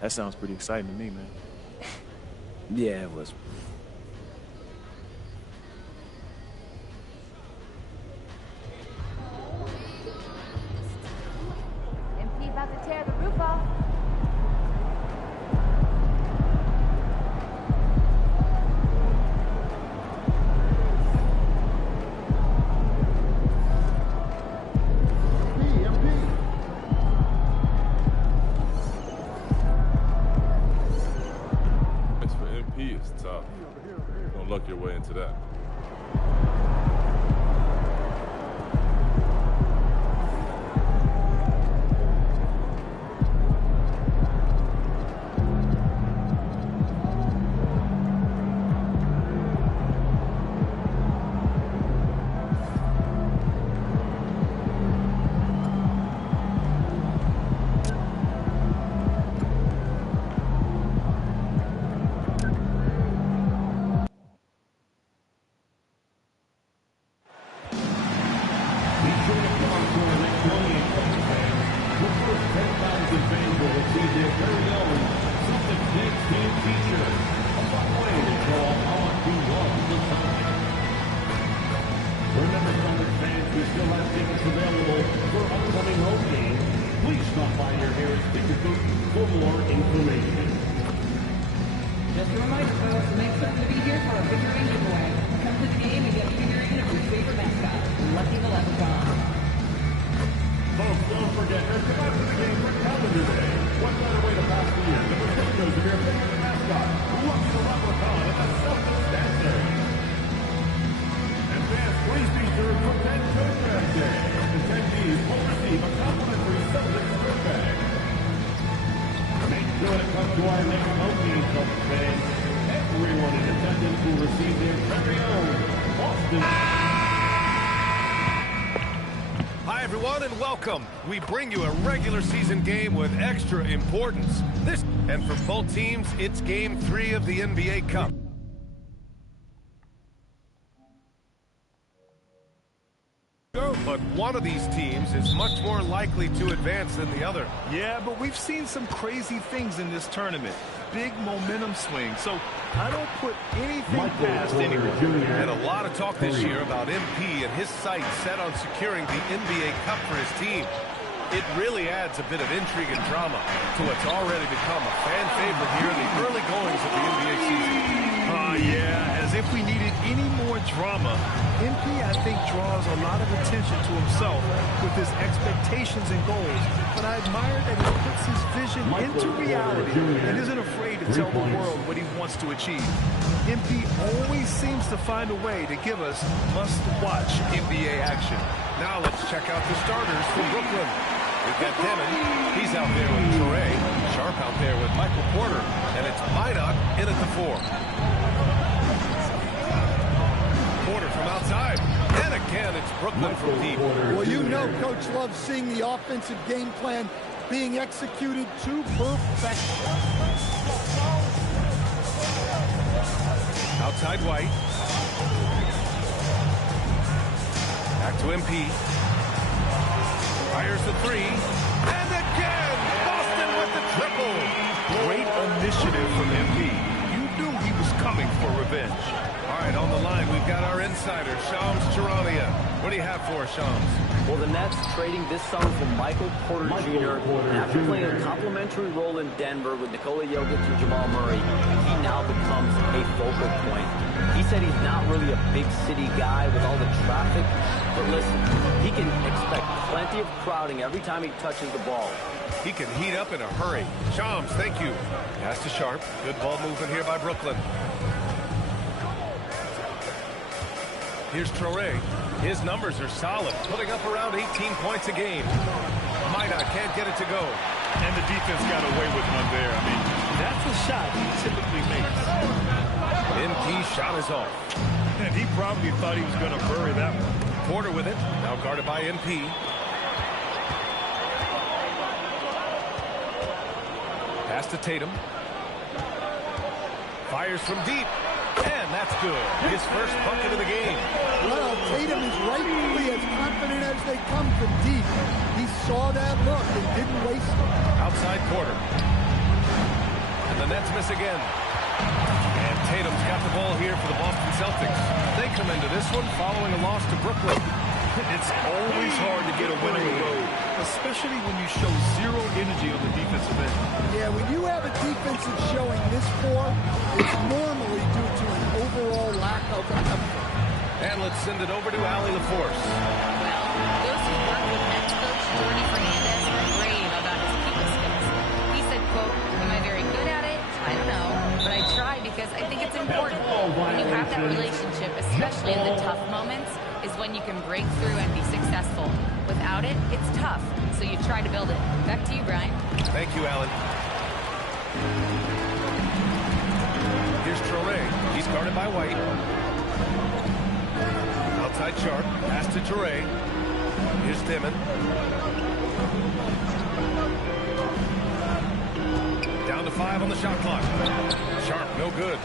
That sounds pretty exciting to me, man. Yeah, it was. MP about to tear the roof off. Is tough. Don't luck your way into that. Hi everyone and welcome. We bring you a regular season game with extra importance. And for both teams, it's Game 3 of the NBA Cup. But one of these teams is much more likely to advance than the other. Yeah, but we've seen some crazy things in this tournament. Big momentum swing, so I don't put anything past anyone. And a lot of talk this year about MP and his sights set on securing the NBA Cup for his team. It really adds a bit of intrigue and drama to what's already become a fan favorite here in the early goings of the NBA season. Yeah, as if we needed any more drama. MP, I think, draws a lot of attention to himself with his expectations and goals, but I admire that he puts his vision into reality and isn't afraid to tell the world what he wants to achieve. MP always seems to find a way to give us must-watch NBA action. Now let's check out the starters for Brooklyn. We've got Demon. He's out there with Toure. Sharp out there with Michael Porter. And it's Minot in at the 4. Porter from outside. And again, it's Brooklyn from deep. Well, you know Coach loves seeing the offensive game plan being executed to perfection. Outside White. Back to MP. Fires the 3. And again, Boston with the triple. Great initiative from MP. You knew he was coming for revenge. All right, on the line, we've got our insider, Shams Charania. What do you have for us, Shams? Well, the Nets trading this summer for Michael Porter Jr. And after playing a complimentary role in Denver with Nikola Jokic and Jamal Murray, he now becomes a focal point. He said he's not really a big city guy with all the traffic, but listen, he can expect plenty of crowding every time he touches the ball. He can heat up in a hurry. Shams, thank you. Pass to Sharp. Good ball movement here by Brooklyn. Here's Traore. His numbers are solid, putting up around 18 points a game. Minot can't get it to go. And the defense got away with one there. I mean, that's a shot he typically makes. MP shot is off. And he probably thought he was going to bury that one. Porter with it. Now guarded by MP. Pass to Tatum. Fires from deep. And that's good. His first bucket of the game. Well, Tatum is rightfully as confident as they come from deep. He saw that look and didn't waste it. Outside Porter. Nets miss again. And Tatum's got the ball here for the Boston Celtics. They come into this one following a loss to Brooklyn. It's always hard to get a win on the road, especially when you show zero energy on the defensive end. Yeah, when you have a defense that's showing this poor, it's normally due to an overall lack of effort. And let's send it over to Allie LaForce. Well, those who work with Nets coach Jordy Fernandez are rave about his people skills. He said, quote, "Am I very good at it? I don't know, but I try because I think it's important. When you have that relationship, especially in the tough moments, is when you can break through and be successful. Without it, it's tough, so you try to build it." Back to you, Brian. Thank you, Alan. Here's Traore. He's guarded by White. Outside Sharp. Pass to Traore. Here's Dimon. Down to 5 on the shot clock. Sharp, no good.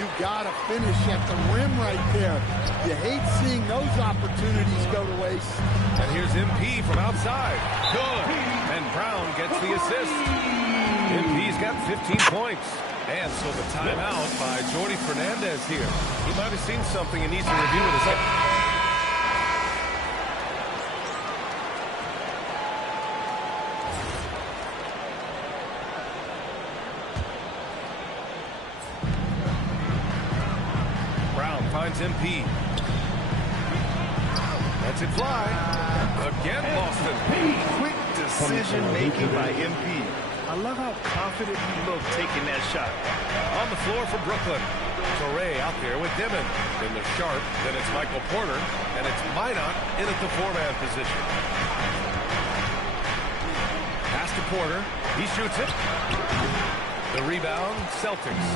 You got to finish at the rim right there. You hate seeing those opportunities go to waste. And here's MP from outside. Good. And Brown gets the assist. MP's got 15 points. And so the timeout by Jordy Fernandez here. He might have seen something and needs to review it as finds MP. Lets it fly. Again, Boston. Quick decision-making by MP. I love how confident he looked taking that shot. On the floor for Brooklyn. Traore out there with Dimon. Then there's Sharp. Then it's Michael Porter. And it's Minot in at the 4-man position. Pass to Porter. He shoots it. The rebound, Celtics.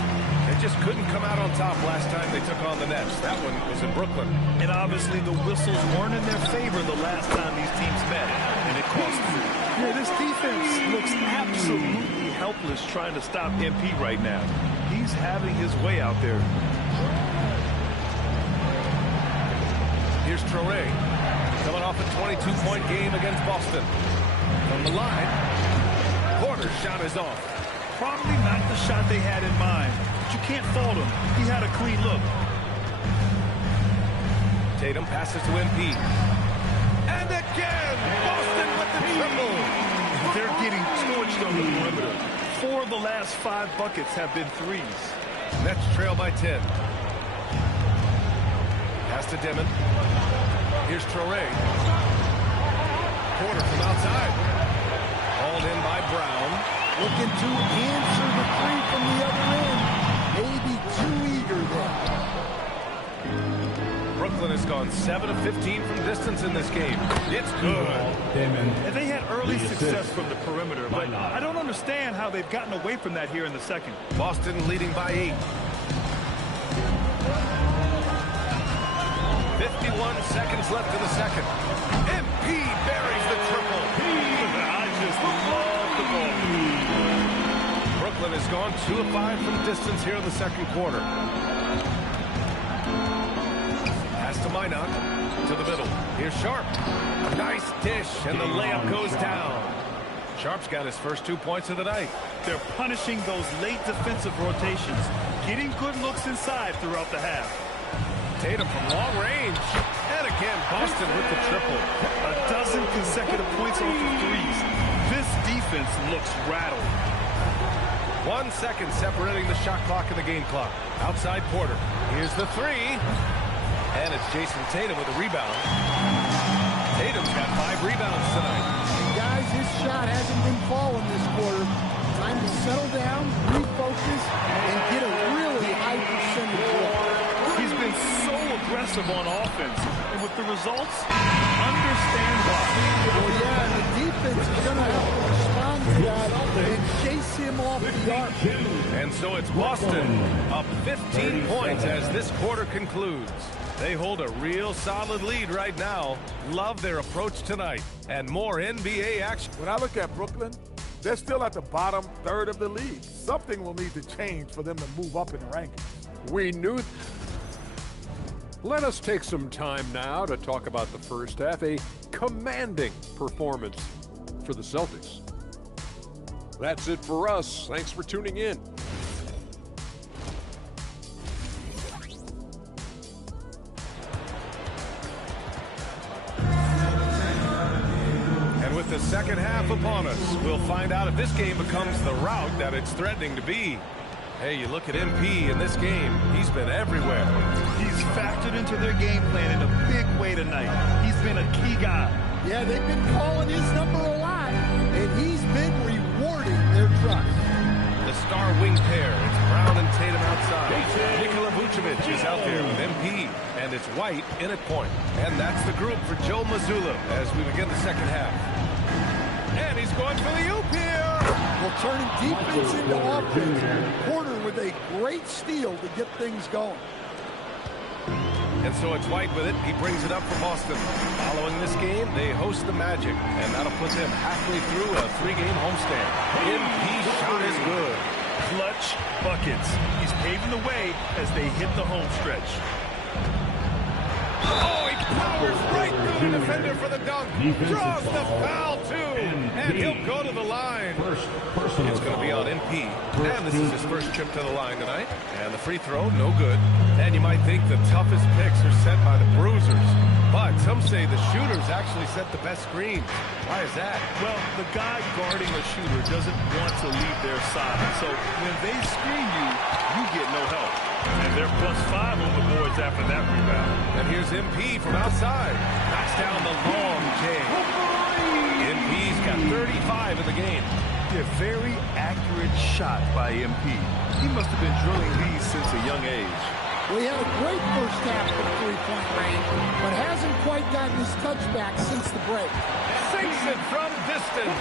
They just couldn't come out on top last time they took on the Nets. That one was in Brooklyn. And obviously the whistles weren't in their favor the last time these teams met, and it cost them. Yeah, this defense looks absolutely helpless trying to stop MP right now. He's having his way out there. Here's Traore. Coming off a 22-point game against Boston. From the line, Porter's shot is off. Probably not the shot they had in mind, but you can't fault him. He had a clean look. Tatum passes to MP. And again, Boston with the triple. They're getting torched on the perimeter. 4 of the last 5 buckets have been threes. Nets trail by 10. Pass to Dimon. Here's Traore. Porter from outside. Hauled in by Brown. Looking to answer the three from the other end. Maybe too eager there. Brooklyn has gone 7 of 15 from distance in this game. It's good. And they had early success from the perimeter, but I don't understand how they've gotten away from that here in the second. Boston leading by 8. 51 seconds left in the second. MP buries the triple. I just love the ball. Brooklyn has gone 2 of 5 from distance here in the second quarter. Pass to Minot. To the middle. Here's Sharp. Nice dish, and the layup goes down. Sharp's got his first 2 points of the night. They're punishing those late defensive rotations, getting good looks inside throughout the half. Tatum from long range. And again, Boston with the triple. A dozen consecutive points off of threes. This defense looks rattled. 1 second separating the shot clock and the game clock. Outside Porter. Here's the 3. And it's Jason Tatum with a rebound. Tatum's got 5 rebounds tonight. Guys, his shot hasn't been falling this quarter. Time to settle down, refocus, and get a really high percentage look. He's been so aggressive on offense, and with the results, understand why. Well, yeah, and the defense is going to have to respond to that and chase him off the arc. And so it's Boston up 15 points as this quarter concludes. They hold a real solid lead right now. Love their approach tonight. And more NBA action. When I look at Brooklyn, they're still at the bottom third of the league. Something will need to change for them to move up in the rankings. We knew. Let us take some time now to talk about the first half. A commanding performance for the Celtics. That's it for us. Thanks for tuning in. second half upon us. We'll find out if this game becomes the rout that it's threatening to be. Hey, you look at MP in this game, he's been everywhere. He's factored into their game plan in a big way tonight. He's been a key guy. Yeah, they've been calling his number a lot, and he's been rewarding their trust. The star wing pair, it's Brown and Tatum outside. Nikola Vucevic is out there with MP, and it's White in at point. And that's the group for Joe Mazzulla as we begin the second half. And he's going for the oop here. Well, turning defense into offense. Porter with a great steal to get things going. And so it's White with it. He brings it up for Boston. Following this game, they host the Magic, and that'll put them halfway through a 3-game homestand. MP shot is good. Clutch buckets. He's paving the way as they hit the home stretch. Oh, he powers right through the defender for the dunk. Draws the foul, too. And he'll go to the line. It's going to be on MP. And this is his first trip to the line tonight. And the free throw, no good. And you might think the toughest picks are set by the bruisers. But some say the shooters actually set the best screens. Why is that? Well, the guy guarding a shooter doesn't want to leave their side. So when they screen you, you get no help. And they're +5 on the boards after that rebound. And here's MP from outside. Knocks down the long J. MP's got 35 in the game. A very accurate shot by MP. He must have been drilling these since a young age. Well, he had a great first half from three-point range, but hasn't quite gotten his touchback since the break. Sinks it from distance.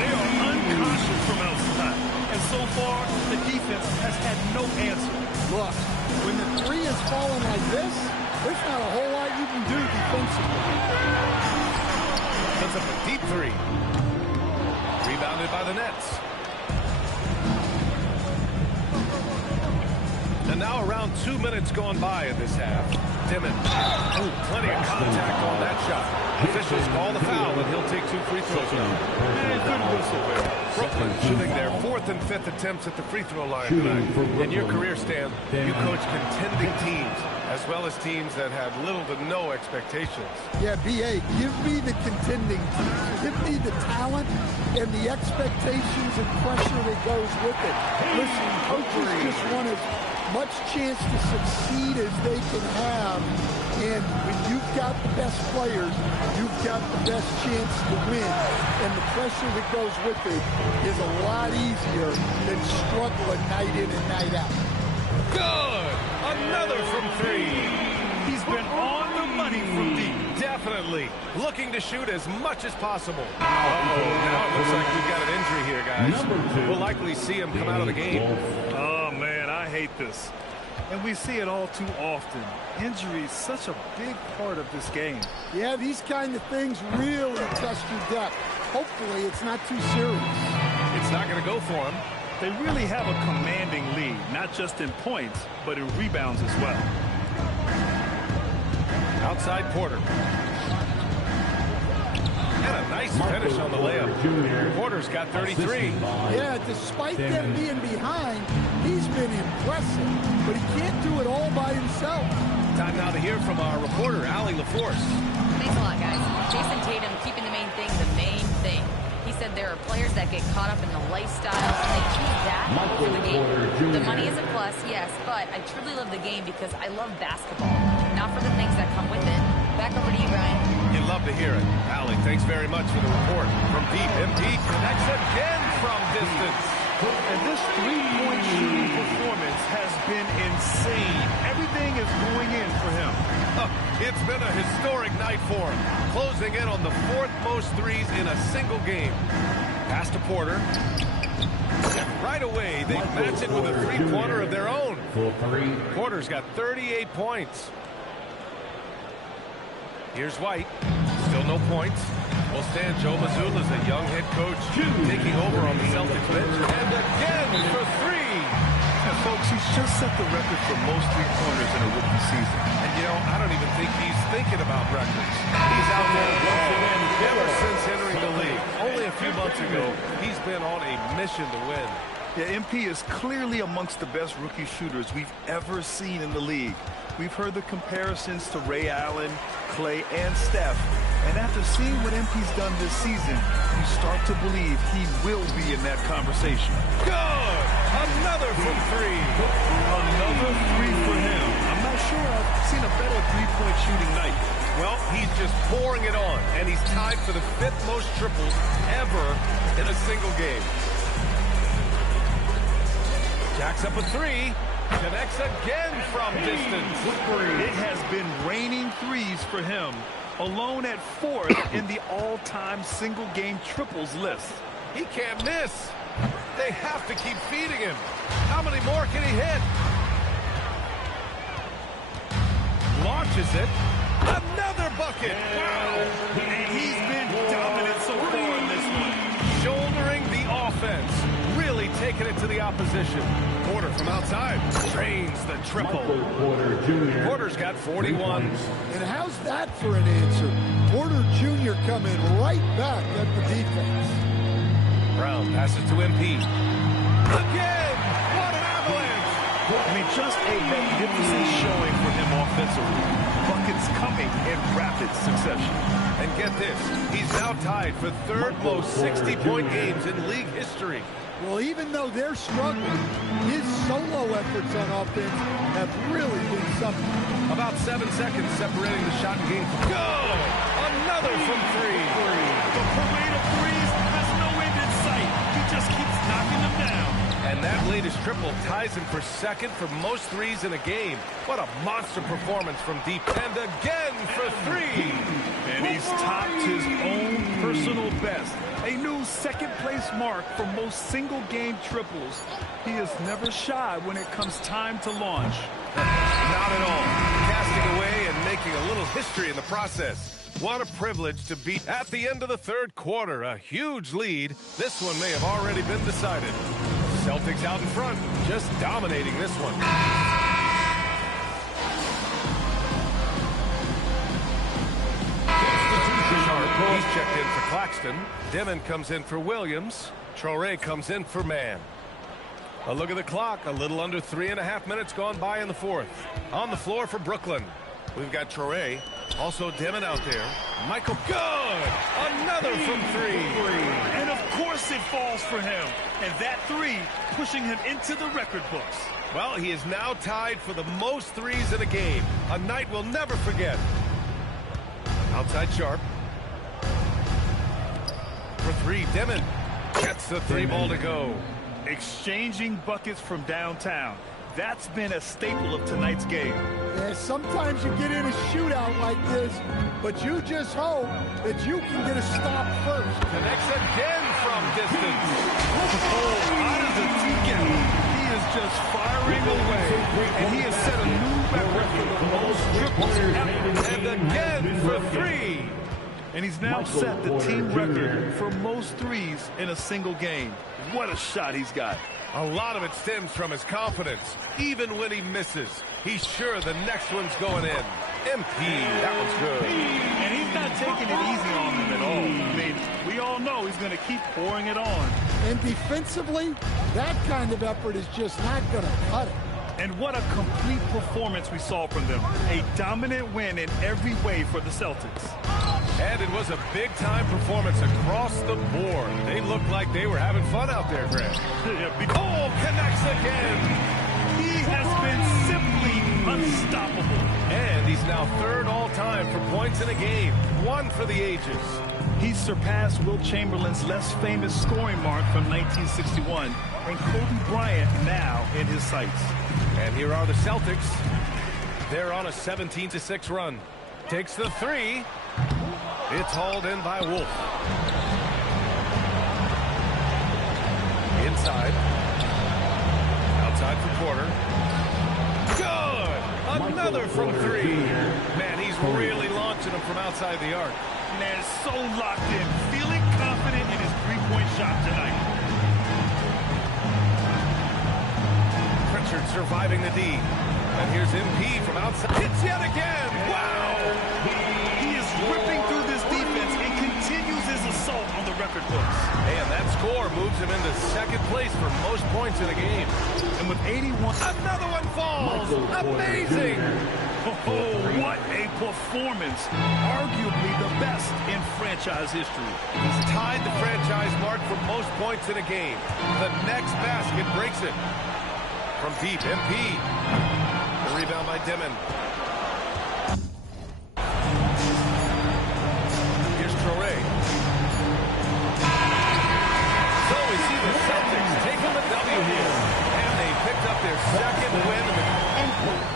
They are unconscious from outside. And so far, the defense has had no answer. Look, when the three is falling like this, there's not a whole lot you can do defensively. Puts up a deep three. Rebounded by the Nets. And now around 2 minutes gone by in this half. Timmons. Oh, plenty of contact on that shot. Officials call the foul, and he'll take 2 free throws now. And good whistle there. Brooklyn shooting their 4th and 5th attempts at the free throw line tonight. In your career, Stan, you coach contending teams, as well as teams that had little to no expectations. Yeah, B.A., give me the contending teams. Give me the talent and the expectations and pressure that goes with it. Listen, coaches just want as much chance to succeed as they can have. And when you've got the best players, you've got the best chance to win. And the pressure that goes with it is a lot easier than struggling night in and night out. Good! Another from 3. He's been on the money from deep. Definitely. Looking to shoot as much as possible. Uh-oh. Now it looks like we've got an injury here, guys. We'll likely see him come out of the game. Oh, man, I hate this. And we see it all too often. Injury is such a big part of this game. Yeah, these kind of things really test your depth. Hopefully it's not too serious. It's not going to go for him. They really have a commanding lead, not just in points, but in rebounds as well. Outside Porter. And a nice finish on the layup. Porter's got 33. Yeah, despite them being behind, he's been impressive, but he can't do it all by himself. Time now to hear from our reporter, Allie LaForce. Thanks a lot, guys. Jason Tatum keeping the main thing. He said there are players that get caught up in the lifestyle, and they choose that over the game. The money is a plus, yes, but I truly love the game because I love basketball, not for the things that come with it. Back over to you, Ryan. You'd love to hear it. Allie, thanks very much for the report. From deep, MP connects again from distance. And this three-point shooting performance has been insane. Everything is going in for him. It's been a historic night for him. Closing in on the 4th most threes in a single game. Pass to Porter. And right away, they match it with a three-pointer of their own. Porter's got 38 points. Here's White. Still no points. Well, Stan, Joe Mazzulla is a young head coach taking over on the Celtics bench. And again for 3. And folks, he's just set the record for most three-pointers in a rookie season. And, you know, I don't even think he's thinking about records. He's out there ever since entering the league. Only a few months ago, he's been on a mission to win. Yeah, MP is clearly amongst the best rookie shooters we've ever seen in the league. We've heard the comparisons to Ray Allen, Clay, and Steph. And after seeing what MP's done this season, you start to believe he will be in that conversation. Good! Another from three. Another three for him. I'm not sure I've seen a better three-point shooting night. Well, he's just pouring it on, and he's tied for the 5th most triples ever in a single game. Jacks up a three. Connects again from distance. It has been raining threes for him. Alone at 4th in the all-time single-game triples list. He can't miss. They have to keep feeding him. How many more can he hit? Launches it. Another bucket. Wow. And he's been dominant so far in this one. Shouldering the offense. Really taking it to the opposition. Porter from outside. Drains the triple. Porter's got 41. And how's that for an answer? Porter Jr. coming right back at the defense. Brown passes to MP. Again! What an avalanche! I mean, just a magnificent showing for him offensively. Buckets coming in rapid succession. And get this, he's now tied for 3rd most 60-point games in league history. Well, even though they're struggling, his solo efforts on offense have really been something. About 7 seconds separating the shot and game. Good! Another from three. The parade of threes has no end in sight. He just keeps knocking them down. And that latest triple ties him for 2nd for most threes in a game. What a monster performance from deep. And again for three. And he's topped his own personal best. A new 2nd-place mark for most single-game triples. He is never shy when it comes time to launch. Not at all. Casting away and making a little history in the process. What a privilege to be at the end of the 3rd quarter. A huge lead. This one may have already been decided. Celtics out in front, just dominating this one. He's checked in for Claxton. Dimon comes in for Williams. Traore comes in for Mann. A look at the clock. A little under 3.5 minutes gone by in the 4th. On the floor for Brooklyn, we've got Traore. Also Dimon out there. Michael, good! Another from three. And of course it falls for him. And that three pushing him into the record books. Well, he is now tied for the most threes in a game. A night we'll never forget. Outside Sharp. For three, Dimon gets the three ball to go. Exchanging buckets from downtown. That's been a staple of tonight's game. Yeah, sometimes you get in a shootout like this, but you just hope that you can get a stop first. Connects again from distance. Oh, how does it together? He is just firing away, and he has set a new record for the most triples ever. And again for three. And he's now set the team record for most threes in a single game. What a shot he's got. A lot of it stems from his confidence. Even when he misses, he's sure the next one's going in. MP, that one's good. And he's not taking it easy on them at all. I mean, we all know he's going to keep pouring it on. And defensively, that kind of effort is just not going to cut it. And what a complete performance we saw from them. A dominant win in every way for the Celtics. And it was a big-time performance across the board. They looked like they were having fun out there, Greg. Cole connects again. He has been simply unstoppable. And he's now 3rd all-time for points in a game. 1 for the ages. He's surpassed Wilt Chamberlain's less famous scoring mark from 1961. And Kobe Bryant now in his sights. And here are the Celtics. They're on a 17-6 run. Takes the three. It's hauled in by Wolf. Inside. Outside for Porter. Good! Another from three. Man, he's really launching them from outside the arc. Man, so locked in. Feeling confident in his three-point shot tonight. Pritchard surviving the D. And here's MP from outside. Hits yet again! Wow! He is ripping through this defense and continues his assault on the record books. And that score moves him into second place for most points in a game. And with 81... Another one falls! Amazing! Oh, what a performance. Arguably the best in franchise history. He's tied the franchise mark for most points in a game. The next basket breaks it. From deep, MP. The rebound by Dimon. Here's Traore. So we see the Celtics taking the W here. And they picked up their second win in the... And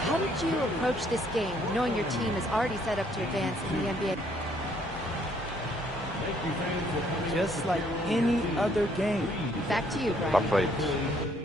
how did you approach this game, knowing your team is already set up to advance in the NBA? Just like any other game. Back to you, Brian. Tá feito.